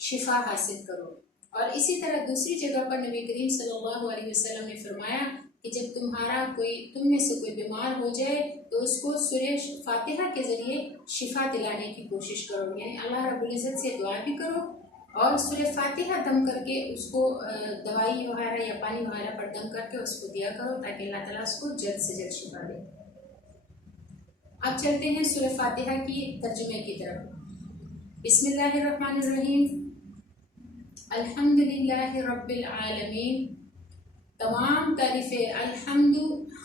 شفا حاصل کرو۔ اور اسی طرح دوسری جگہ پر نبی کریم صلی اللہ علیہ وسلم نے فرمایا کہ جب تم میں سے کوئی بیمار ہو جائے تو اس کو سورہ فاتحہ کے ذریعے شفا دلانے کی کوشش کرو، یعنی اللہ رب العزت سے دعا بھی کرو اور سورہ فاتحہ دم کر کے اس کو دوائی وغیرہ یا پانی وغیرہ پر دم کر کے اس کو دیا کرو تاکہ اللہ تعالیٰ اس کو جلد سے جلد شفا دے۔ اب چلتے ہیں سورہ فاتحہ کی ترجمے کی طرف۔ بسم اللہ الرحمن الرحیم۔ الحمدللہ رب العالمین۔ تمام تعریفیں، الحمد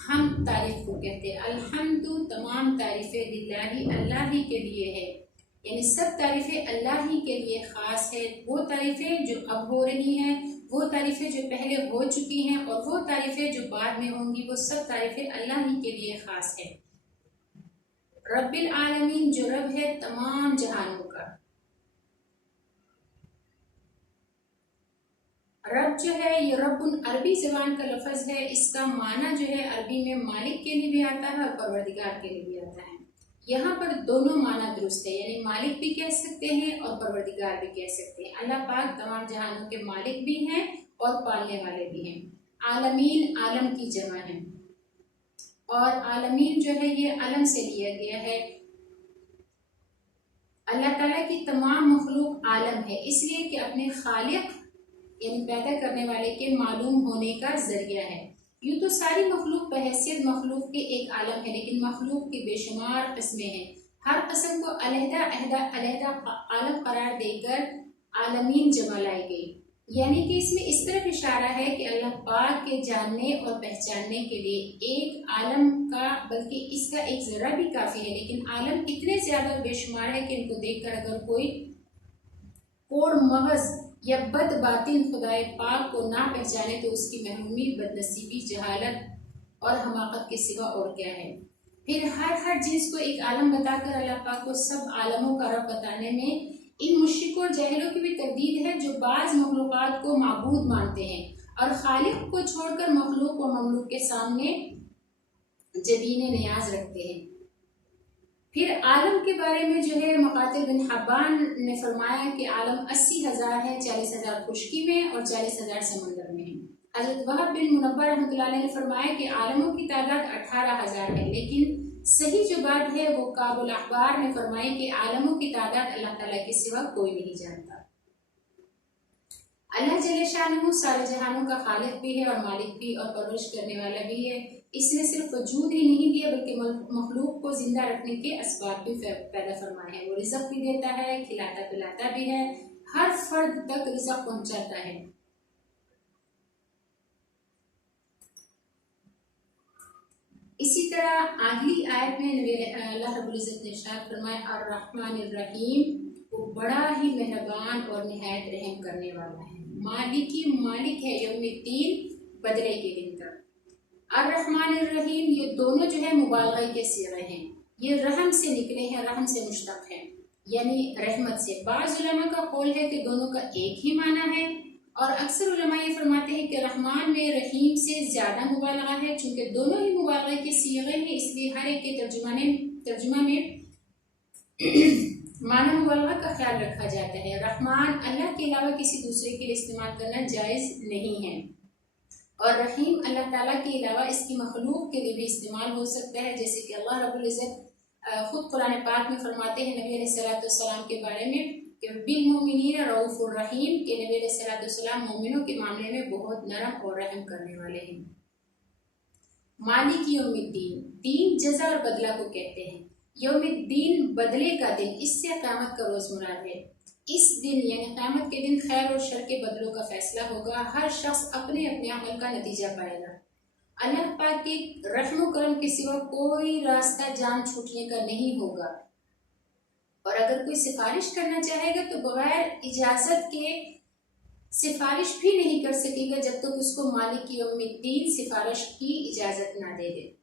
ہم تعریف کو کہتے ہیں، الحمد تمام تعریفیں للہ اللہ ہی کے لیے ہے، یعنی سب تعریفیں اللہ ہی کے لیے خاص ہے۔ وہ تعریفیں جو اب ہو رہی ہیں، وہ تعریفیں جو پہلے ہو چکی ہیں اور وہ تعریفیں جو بعد میں ہوں گی، وہ سب تعریفیں اللہ ہی کے لیے خاص ہے۔ رب العالمین جو رب ہے تمام جہانوں کا۔ رب جو ہے یہ رب عربی زبان کا لفظ ہے، اس کا معنی جو ہے عربی میں مالک کے لیے بھی آتا ہے اور پروردگار کے لیے بھی آتا ہے۔ یہاں پر دونوں معنی درست ہے، یعنی مالک بھی کہہ سکتے ہیں اور پروردگار بھی کہہ سکتے ہیں۔ اللہ پاک تمام جہانوں کے مالک بھی ہیں اور پالنے والے بھی ہیں۔ عالمین عالم کی جمع ہے اور عالمین جو ہے یہ علم سے لیا گیا ہے۔ اللہ تعالیٰ کی تمام مخلوق عالم ہے، اس لیے کہ اپنے خالق یعنی پیدا کرنے والے کے معلوم ہونے کا ذریعہ ہے۔ یوں تو ساری مخلوق بحیثیت مخلوق کے ایک عالم ہے، لیکن مخلوق کی بے شمار قسمیں ہیں، ہر قسم کو علیحدہ علیحدہ عالم قرار دے کر عالمین جمع لائی گئی، یعنی کہ اس میں اس طرف اشارہ ہے کہ اللہ پاک کے جاننے اور پہچاننے کے لیے ایک عالم کا بلکہ اس کا ایک ذرہ بھی کافی ہے، لیکن عالم اتنے زیادہ بے شمار ہے کہ ان کو دیکھ کر اگر کوئی کوڑ مغز یا بد باطن خدائے پاک کو نہ پہچانے تو اس کی محرومی، بدنصیبی، جہالت اور حماقت کے سوا اور کیا ہے۔ پھر ہر چیز کو ایک عالم بتا کر اللہ پاک کو سب عالموں کا رب بتانے میں ان مشرکوں اور جاہلوں کی بھی تردید ہے جو بعض مخلوقات کو معبود مانتے ہیں اور خالق کو چھوڑ کر مخلوق و مملوک کے سامنے جبین نیاز رکھتے ہیں۔ پھر عالم کے بارے میں جو ہے مقاتل بن حبان نے فرمایا کہ عالم 80,000 ہے، 40,000 خشکی میں اور 40,000 سمندر میں ہے۔ حضرت وہب بن منبہ رحمۃ اللہ علیہ نے فرمایا کہ عالموں کی تعداد 18,000 ہے، لیکن صحیح جو بات ہے وہ کعب الاحبار نے فرمائی کہ عالموں کی تعداد اللہ تعالیٰ کے سوا کوئی نہیں جانتا۔ اللہ جل شانہ سارے جہانوں کا خالق بھی ہے اور مالک بھی اور پرورش کرنے والا بھی ہے۔ اس نے صرف وجود ہی نہیں دیا بلکہ مخلوق کو زندہ رکھنے کے اسباب بھی پیدا فرمائے ہیں۔ وہ رزق بھی دیتا ہے، کھلاتا پلاتا بھی ہے، ہر فرد تک رزق پہنچاتا ہے۔ اسی طرح اگلی آیت میں اللہ رب العزت نے ارشاد فرمایا الرحمن الرحیم، وہ بڑا ہی مہربان اور نہایت رحم کرنے والا ہے۔ مالک ہے یوم الدین، بدلے کے دن کا۔ الرحمن الرحیم یہ دونوں جو ہے مبالغہ کے صیغے ہیں، یہ رحم سے نکلے ہیں، رحم سے مشتق ہیں یعنی رحمت سے۔ بعض علماء کا قول ہے کہ دونوں کا ایک ہی معنی ہے اور اکثر علماء یہ فرماتے ہیں کہ رحمان میں رحیم سے زیادہ مبالغہ ہے، چونکہ دونوں ہی مبالغہ کے صیغے ہیں اس لیے ہر ایک کے ترجمہ میں معنی مبالغہ کا خیال رکھا جاتا ہے۔ رحمان اللہ کے علاوہ کسی دوسرے کے لیے استعمال کرنا جائز نہیں ہے اور رحیم اللہ تعالیٰ کے علاوہ اس کی مخلوق کے لیے بھی استعمال ہو سکتا ہے، جیسے کہ اللہ رب العزت خود قرآن پاک میں فرماتے ہیں نبی علیہ السلام کے بارے میں کہ بالمؤمنین رؤوف الرحیم، کہ نبی علیہ السلام مومنوں کے معاملے میں بہت نرم اور رحم کرنے والے ہیں۔ مالک یوم الدین، دین جزا اور بدلہ کو کہتے ہیں۔ یوم الدین بدلے کا دن، اس سے قیامت کا روز مراد ہے۔ اس دن یعنی قیامت کے دن خیر اور شر کے بدلوں کا فیصلہ ہوگا، ہر شخص اپنے اپنے عمل کا نتیجہ پائے گا۔ اللہ پاک کے رحم و کرم کے سوا کوئی راستہ جان چھوٹنے کا نہیں ہوگا، اور اگر کوئی سفارش کرنا چاہے گا تو بغیر اجازت کے سفارش بھی نہیں کر سکے گا جب تک اس کو مالک یوم الدین سفارش کی اجازت نہ دے دے۔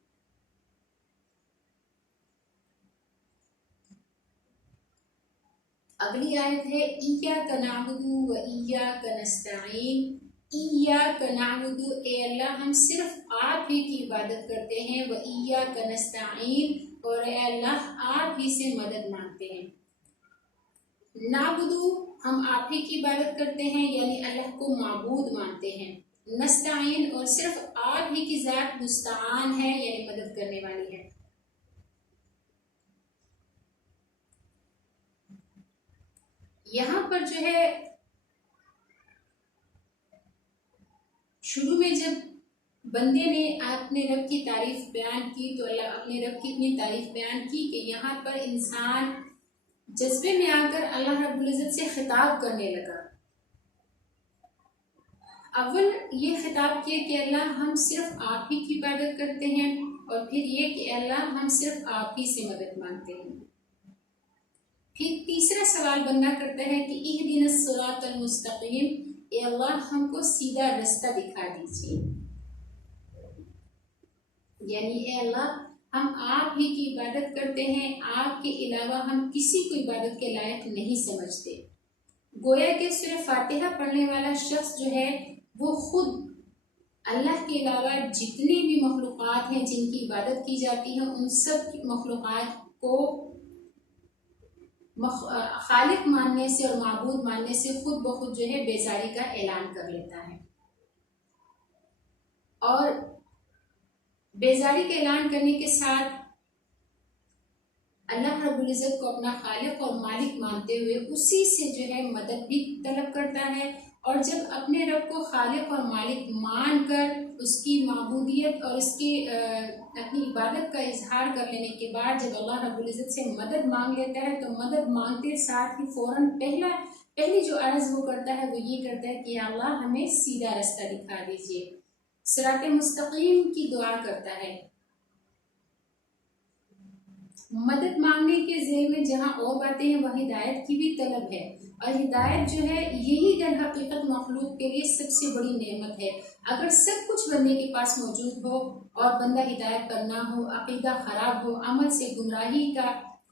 اگلی آیت ہے ایاک نعبد و ایاک نستعین۔ ایاک نعبد، اے اللہ ہم صرف آپ ہی کی عبادت کرتے ہیں، و ایاک نستعین، اور اے اللہ آپ ہی سے مدد مانگتے ہیں۔ نعبد ہم آپ ہی کی عبادت کرتے ہیں، یعنی اللہ کو معبود مانتے ہیں۔ نستعین، اور صرف آپ ہی کی ذات مستعان ہے، یعنی مدد کرنے والی ہے۔ یہاں پر جو ہے شروع میں جب بندے نے اپنے رب کی تعریف بیان کی تو اللہ اپنے رب کی اتنی تعریف بیان کی کہ یہاں پر انسان جذبے میں آ کر اللہ رب العزت سے خطاب کرنے لگا۔ اول یہ خطاب کیا کہ اللہ ہم صرف آپ ہی کی عبادت کرتے ہیں، اور پھر یہ کہ اللہ ہم صرف آپ ہی سے مدد مانگتے ہیں۔ پھر تیسرا سوال بندہ کرتا ہے کہ اہدنا الصراط المستقیم، اے اللہ ہم کو سیدھا رستہ دکھا دیجیے، یعنی اے اللہ ہم آپ ہی کی عبادت کرتے ہیں، آپ کے علاوہ ہم کسی کو عبادت کے لائق نہیں سمجھتے۔ گویا کہ سورہ فاتحہ پڑھنے والا شخص جو ہے وہ خود اللہ کے علاوہ جتنی بھی مخلوقات ہیں جن کی عبادت کی جاتی ہے، ان سب مخلوقات کو خالق ماننے سے اور معبود ماننے سے خود بخود جو ہے بیزاری کا اعلان کر لیتا ہے، اور بیزاری کا اعلان کرنے کے ساتھ اللہ رب العزت کو اپنا خالق اور مالک مانتے ہوئے اسی سے جو ہے مدد بھی طلب کرتا ہے۔ اور جب اپنے رب کو خالق اور مالک مان کر اس کی معبودیت اور اس کی اپنی عبادت کا اظہار کر لینے کے بعد جب اللہ رب العزت سے مدد مانگ لیتا ہے تو مدد مانگتے ساتھ ہی فوراً پہلی جو عرض وہ کرتا ہے وہ یہ کرتا ہے کہ اللہ ہمیں سیدھا رستہ دکھا دیجیے، صراط مستقیم کی دعا کرتا ہے۔ مدد مانگنے کے ذیل میں جہاں اور باتیں ہیں وہ ہدایت کی بھی طلب ہے، اور ہدایت جو ہے یہی در حقیقت مخلوق کے لیے سب سے بڑی نعمت ہے۔ اگر سب کچھ بندے کے پاس موجود ہو اور بندہ ہدایت پر نہ ہو، عقیدہ خراب ہو، عمل سے گمراہی کا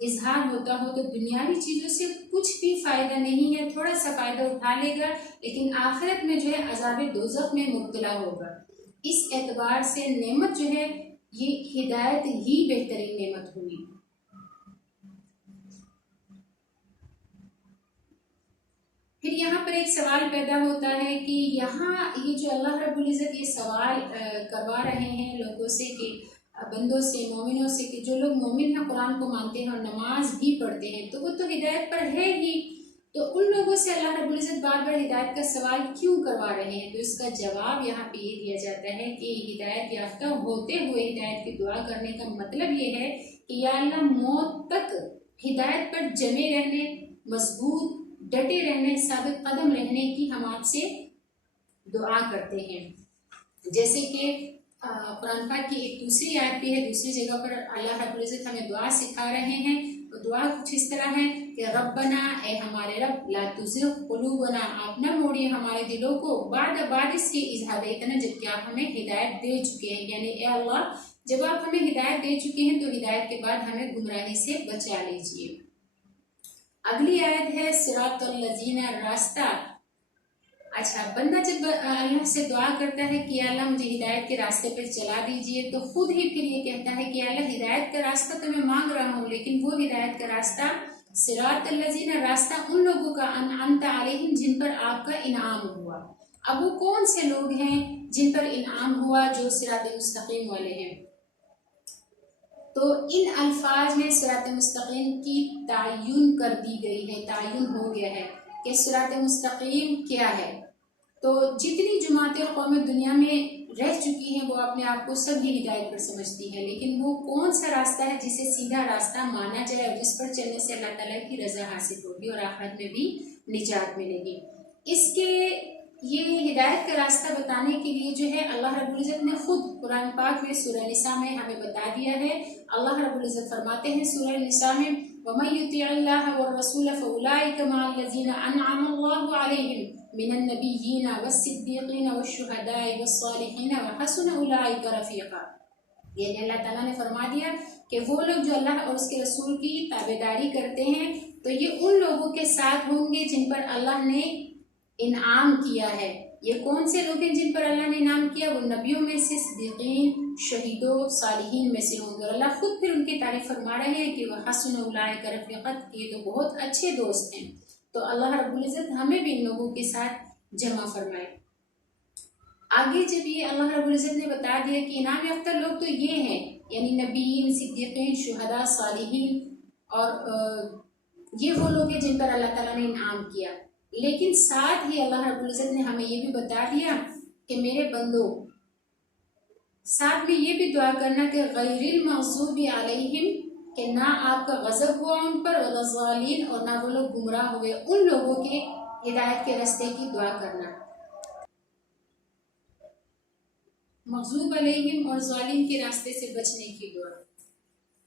اظہار ہوتا ہو، تو دنیاوی چیزوں سے کچھ بھی فائدہ نہیں ہے، تھوڑا سا فائدہ اٹھا لے گا لیکن آخرت میں جو ہے عذاب دوزخ میں مبتلا ہوگا۔ اس اعتبار سے نعمت جو ہے یہ ہدایت ہی بہترین نعمت ہوئی۔ پھر یہاں پر ایک سوال پیدا ہوتا ہے کہ یہاں یہ جو اللہ رب العزت یہ سوال کروا رہے ہیں لوگوں سے کہ بندوں سے، مومنوں سے، کہ جو لوگ مومن ہیں، قرآن کو مانتے ہیں اور نماز بھی پڑھتے ہیں تو وہ تو ہدایت پر ہے ہی، تو ان لوگوں سے اللہ رب العزت بار بار ہدایت کا سوال کیوں کروا رہے ہیں؟ تو اس کا جواب یہاں پہ یہ دیا جاتا ہے کہ ہدایت یافتہ ہوتے ہوئے ہدایت کی دعا کرنے کا مطلب یہ ہے کہ یا اللہ موت تک ہدایت پر جمے رہنے، مضبوط ڈٹے رہنے، ثابت قدم رہنے کی ہم آپ سے دعا کرتے ہیں۔ جیسے کہ قرآن پاک کی ایک دوسری آیت بھی ہے، دوسری جگہ پر اللہ رب العزت ہمیں دعا سکھا رہے ہیں، وہ دعا کچھ اس طرح ہے کہ ربنا، اے ہمارے رب، لا تزغ قلوبنا، آپ نہ موڑیے ہمارے دلوں کو، بعد اس کے اذ ہدیتنا، جبکہ آپ ہمیں ہدایت دے چکے ہیں، یعنی اے اللہ جب آپ ہمیں ہدایت دے چکے ہیں تو ہدایت کے بعد ہمیں گمراہی سے بچا لیجیے۔ اگلی آیت ہے صراط الذین، راستہ۔ اچھا، بندہ جب اللہ سے دعا کرتا ہے کہ اللہ مجھے ہدایت کے راستے پر چلا دیجئے تو خود ہی پھر یہ کہتا ہے کہ اللہ ہدایت کا راستہ تو میں مانگ رہا ہوں، لیکن وہ ہدایت کا راستہ صراط الذین، راستہ ان لوگوں کا انعمت علیہم جن پر آپ کا انعام ہوا۔ اب وہ کون سے لوگ ہیں جن پر انعام ہوا جو صراط مستقیم والے ہیں؟ تو ان الفاظ میں صراط مستقیم کی تعین کر دی گئی ہے، تعین ہو گیا ہے کہ صراط مستقیم کیا ہے۔ تو جتنی جماعتیں اور قومیں دنیا میں رہ چکی ہیں وہ اپنے آپ کو سب ہی ہدایت پر سمجھتی ہیں، لیکن وہ کون سا راستہ ہے جسے سیدھا راستہ مانا جائے اور جس پر چلنے سے اللہ تعالیٰ کی رضا حاصل ہوگی اور آخرت میں بھی نجات ملے گی؟ اس کے یہ ہدایت کا راستہ بتانے کے لیے جو ہے اللہ رب العزت نے خود قرآن پاک میں سورہ نساء میں ہمیں بتا دیا ہے۔ اللہ رب العزت فرماتے ہیں سورہ نساء میں وَمَن يُطِعِ اللَّهَ وَالرَّسُولَ فَأُولَٰئِكَ مَعَ الَّذِينَ أَنْعَمَ اللَّهُ عَلَيْهِم مِّنَ النَّبِيِّينَ وَالصِّدِّيقِينَ وَالشُّهَدَاءِ وَالصَّالِحِينَ وَحَسُنَ أُولَٰئِكَ رَفِيقًا۔ یعنی اللہ تعالیٰ نے فرما دیا کہ وہ لوگ جو اللہ اور اس کے رسول کی تابعداری کرتے ہیں تو یہ ان لوگوں کے ساتھ ہوں گے جن پر اللہ نے انعام کیا ہے۔ یہ کون سے لوگ ہیں جن پر اللہ نے انعام کیا؟ وہ نبیوں میں سے، صدیقین، شہیدوں، صالحین میں سے ہوں گے، اور اللہ خود پھر ان کی تعریف فرما رہے ہیں کہ وہ حسن اولئک رفیقا، یہ تو بہت اچھے دوست ہیں۔ تو اللہ رب العزت ہمیں بھی ان لوگوں کے ساتھ جمع فرمائے۔ آگے جب یہ اللہ رب العزت نے بتا دیا کہ انعام یافتہ لوگ تو یہ ہیں، یعنی نبیین، صدیقین، شہداء، صالحین، اور یہ وہ لوگ ہیں جن پر اللہ تعالیٰ نے انعام کیا، لیکن ساتھ ہی اللہ رب العزت نے ہمیں یہ بھی بتا دیا کہ میرے بندو ساتھ میں یہ بھی دعا کرنا کہ غیر المغضوب علیہم، کہ نہ آپ کا غضب ہوا ان پر، ولا الضالین، اور نہ وہ لوگ گمراہ ہوئے، ان لوگوں کے ہدایت کے راستے کی دعا کرنا۔ مغضوب علیہم اور ظالم کے راستے سے بچنے کی دعا۔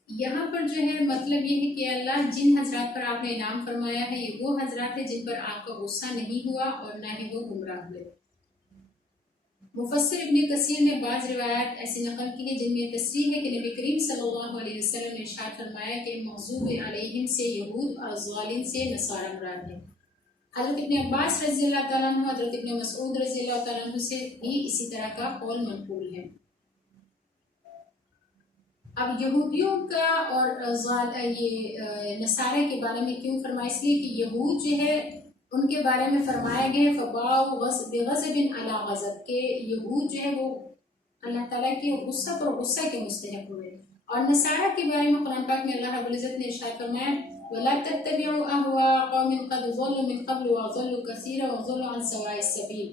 یہاں پر جو ہے مطلب یہ ہے کہ اللہ جن حضرات پر آپ نے انعام فرمایا ہے یہ وہ حضرات ہیں جن پر آپ کا غصہ نہیں ہوا اور نہ ہی وہ گمراہ ہوئے۔ مفسر ابن کثیر نے بعض روایات ایسی نقل کی ہے جن میں تصریح ہے کہ نبی کریم صلی اللہ علیہ وسلم نے ارشاد فرمایا کہ مغضوب علیہم سے یہود اور ظالم سے نصارہ مراد ہے۔ حضرت ابن عباس رضی اللہ تعالیٰ عنہ، حضرت ابن مسعود رضی اللہ تعالیٰ عنہ سے بھی اسی طرح کا قول منقول ہے۔ اب یہودیوں کا اور یہ نصارہ کے بارے میں کیوں فرمایا؟ اس لیے کہ یہود جو ہے ان کے بارے میں فرمایا گیا فباؤ بغضب علی غضب، کہ یہود جو ہے وہ اللہ تعالیٰ کے غصہ پر غصہ کے مستحق ہوئے، اور نصارہ کے بارے میں قرآن پاک میں اللہ رب العزت نے ارشاد فرمایا وَلَا تَتَّبِعُوا أَهْوَاءَ قَوْمٍ قَدْ ضَلُّوا مِنْ قَبْلُ وَأَضَلُّوا كَثِيرًا وَضَلُّوا عَنْ سَوَاءِ السَّبِيلِ۔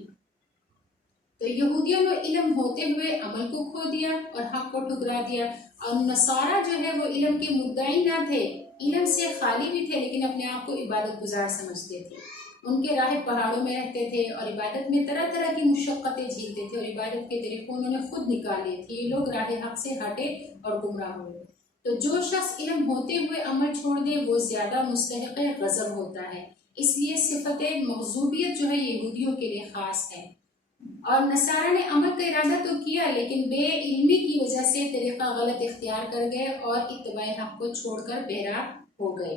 تو یہودیوں نے علم ہوتے ہوئے عمل کو کھو دیا اور حق کو ٹھکرا دیا، اور نصارہ جو ہے وہ علم کے مدعی نہ تھے، علم سے خالی بھی تھے لیکن اپنے آپ کو عبادت گزار سمجھتے تھے۔ ان کے راہب پہاڑوں میں رہتے تھے اور عبادت میں طرح طرح کی مشقتیں جھیلتے تھے، اور عبادت کے طریقوں انہوں نے خود نکالے تھے۔ یہ لوگ راہ حق سے ہٹے اور گمراہ ہوئے۔ تو جو شخص علم ہوتے ہوئے عمل چھوڑ دے وہ زیادہ مستحق غضب ہوتا ہے، اس لیے صفت مغضوبیت جو ہے یہودیوں کے لیے خاص ہے۔ اور نصارہ نے عمل کا ارادہ تو کیا لیکن بے علمی کی وجہ سے طریقہ غلط اختیار کر گئے اور اتباع حق کو چھوڑ کر بہرا ہو گئے۔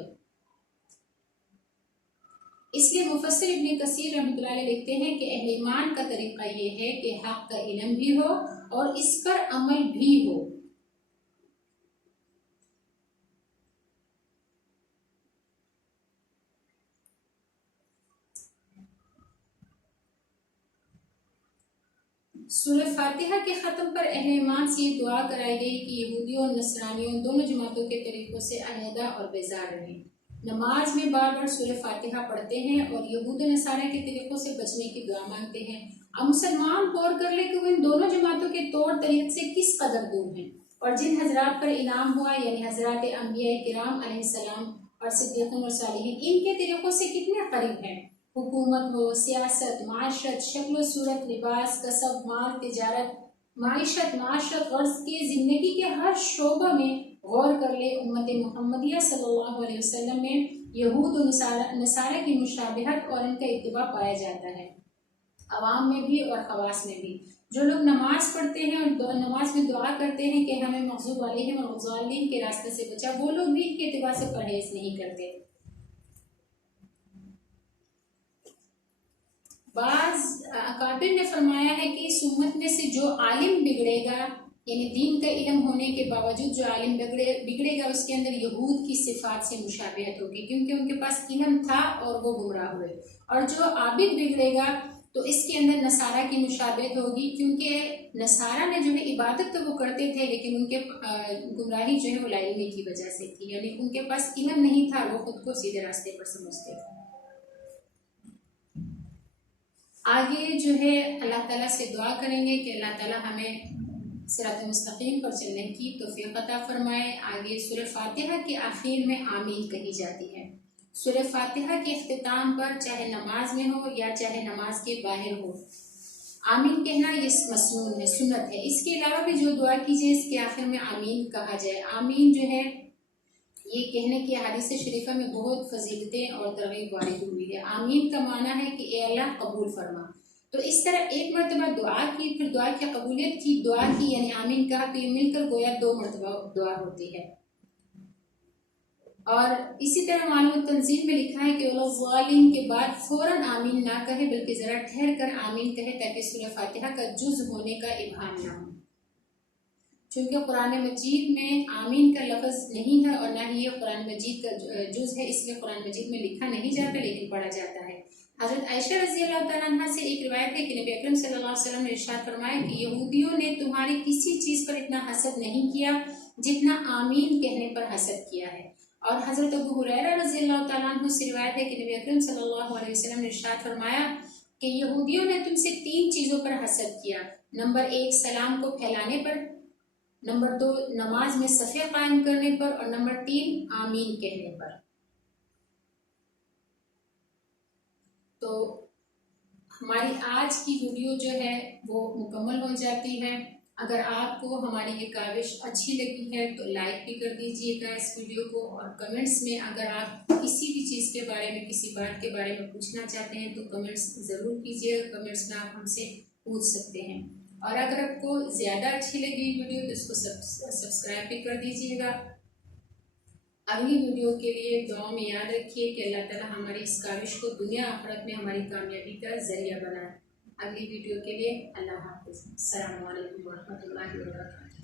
اس لیے مفسر ابن کثیر رحمۃ اللہ علیہ لکھتے ہیں کہ اہل ایمان کا طریقہ یہ ہے کہ حق کا علم بھی ہو اور اس پر عمل بھی ہو۔ سورہ فاتحہ کے ختم پر اہل ایمان سے یہ دعا کرائی گئی کہ یہودیوں اور نصرانیوں دونوں جماعتوں کے طریقوں سے علیحدہ اور بیزار رہیں۔ نماز میں بار بار سورہ فاتحہ پڑھتے ہیں اور یہود و نصارہ کے طریقوں سے بچنے کی دعا مانگتے ہیں۔ اب مسلمان غور کر لے کہ وہ ان دونوں جماعتوں کے طور طریق سے کس قدر دور ہیں، اور جن حضرات پر انعام ہوا یعنی حضرات انبیاء کرام علیہ السلام اور صدیقین اور صالحین، ان کے طریقوں سے کتنے قریب ہیں۔ حکومت ہو، سیاست، معاشرت، شکل و صورت، لباس، کسب، مال، تجارت، معاشرت، غرض کی زندگی کے ہر شعبہ میں غور کر لے، امت محمدیہ صلی اللہ علیہ وسلم میں یہود و نصارہ کی مشابہت اور ان کا اتباع پایا جاتا ہے، عوام میں بھی اور خواص میں بھی۔ جو لوگ نماز پڑھتے ہیں اور نماز میں دعا کرتے ہیں کہ ہمیں مغضوب علیہم اور ضالین کے راستے سے بچا، وہ لوگ بھی ان کے اتباع سے پرہیز نہیں کرتے۔ بعض اکابر نے فرمایا ہے کہ اس امت میں سے جو عالم بگڑے گا، یعنی دین کا علم ہونے کے باوجود جو عالم بگڑے گا، اس کے اندر یہود کی صفات سے مشابہت ہوگی کیونکہ ان کے پاس علم تھا اور وہ گمراہ ہوئے، اور جو عابد بگڑے گا تو اس کے اندر نصارہ کی مشابہت ہوگی کیونکہ نصارہ نے جو ہے عبادت تو وہ کرتے تھے لیکن ان کے گمراہی جو ہے وہ لاعلمی کی وجہ سے تھی، یعنی ان کے پاس علم نہیں تھا، وہ خود کو سیدھے راستے پر سمجھتے تھے۔ آگے جو ہے اللہ تعالیٰ سے دعا کریں گے کہ اللہ تعالیٰ ہمیں صراط مستقیم پر چلنے کی توفیق عطا فرمائے۔ آگے سورہ فاتحہ کے آخر میں آمین کہی جاتی ہے۔ سورہ فاتحہ کے اختتام پر چاہے نماز میں ہو یا چاہے نماز کے باہر ہو، آمین کہنا یہ مسنون ہے، سنت ہے۔ اس کے علاوہ بھی جو دعا کیجیے اس کے آخر میں آمین کہا جائے۔ آمین جو ہے یہ کہنے کی حدیث شریفہ میں بہت فضیلتیں اور ترغیب وارد ہوئی ہے۔ آمین کا معنی ہے کہ اے اللہ قبول فرما۔ تو اس طرح ایک مرتبہ دعا کی، پھر دعا کی قبولیت کی، دعا کی یعنی آمین کہا، تو یہ مل کر گویا 2 مرتبہ دعا ہوتی ہے۔ اور اسی طرح معلوم تنظیم میں لکھا ہے کہ الظالم کے بعد فوراً آمین نہ کہے بلکہ ذرا ٹھہر کر آمین کہے تاکہ سورہ فاتحہ کا جز ہونے کا ابہام نہ ہو۔ چونکہ قرآن مجید میں آمین کا لفظ نہیں ہے اور نہ ہی یہ قرآن مجید کا جز ہے، اس لیے قرآن مجید میں لکھا نہیں جاتا لیکن پڑھا جاتا ہے۔ حضرت عائشہ رضی اللہ تعالیٰ عنہ سے ایک روایت ہے کہ نبی اکرم صلی اللہ علیہ وسلم نے ارشاد فرمایا کہ یہودیوں نے تمہاری کسی چیز پر اتنا حسد نہیں کیا جتنا آمین کہنے پر حسد کیا ہے۔ اور حضرت ابو ہریرہ رضی اللہ تعالیٰ عنہ سے روایت ہے کہ نبی اکرم صلی اللہ علیہ وسلم نے ارشاد فرمایا کہ یہودیوں نے تم سے 3 چیزوں پر حسد کیا، نمبر 1 سلام کو پھیلانے پر، نمبر 2 نماز میں صفے قائم کرنے پر، اور نمبر 3 آمین کہنے پر۔ تو ہماری آج کی ویڈیو جو ہے وہ مکمل ہو جاتی ہے۔ اگر آپ کو ہماری یہ کاوش اچھی لگی ہے تو لائک بھی کر دیجئے گا اس ویڈیو کو، اور کمنٹس میں اگر آپ کسی بھی چیز کے بارے میں، کسی بات کے بارے میں پوچھنا چاہتے ہیں تو کمنٹس ضرور کیجئے گا، کمنٹس میں آپ ہم سے پوچھ سکتے ہیں۔ اور اگر آپ کو زیادہ اچھی لگی ویڈیو تو اس کو سبسکرائب بھی کر دیجئے گا۔ اگلی ویڈیو کے لیے دعا میں یاد رکھیے کہ اللہ تعالیٰ ہماری اس کاوش کو دنیا آخرت میں ہماری کامیابی کا ذریعہ بنائے۔ اگلی ویڈیو کے لیے اللہ حافظ۔ السلام علیکم ورحمۃ اللہ وبرکاتہ۔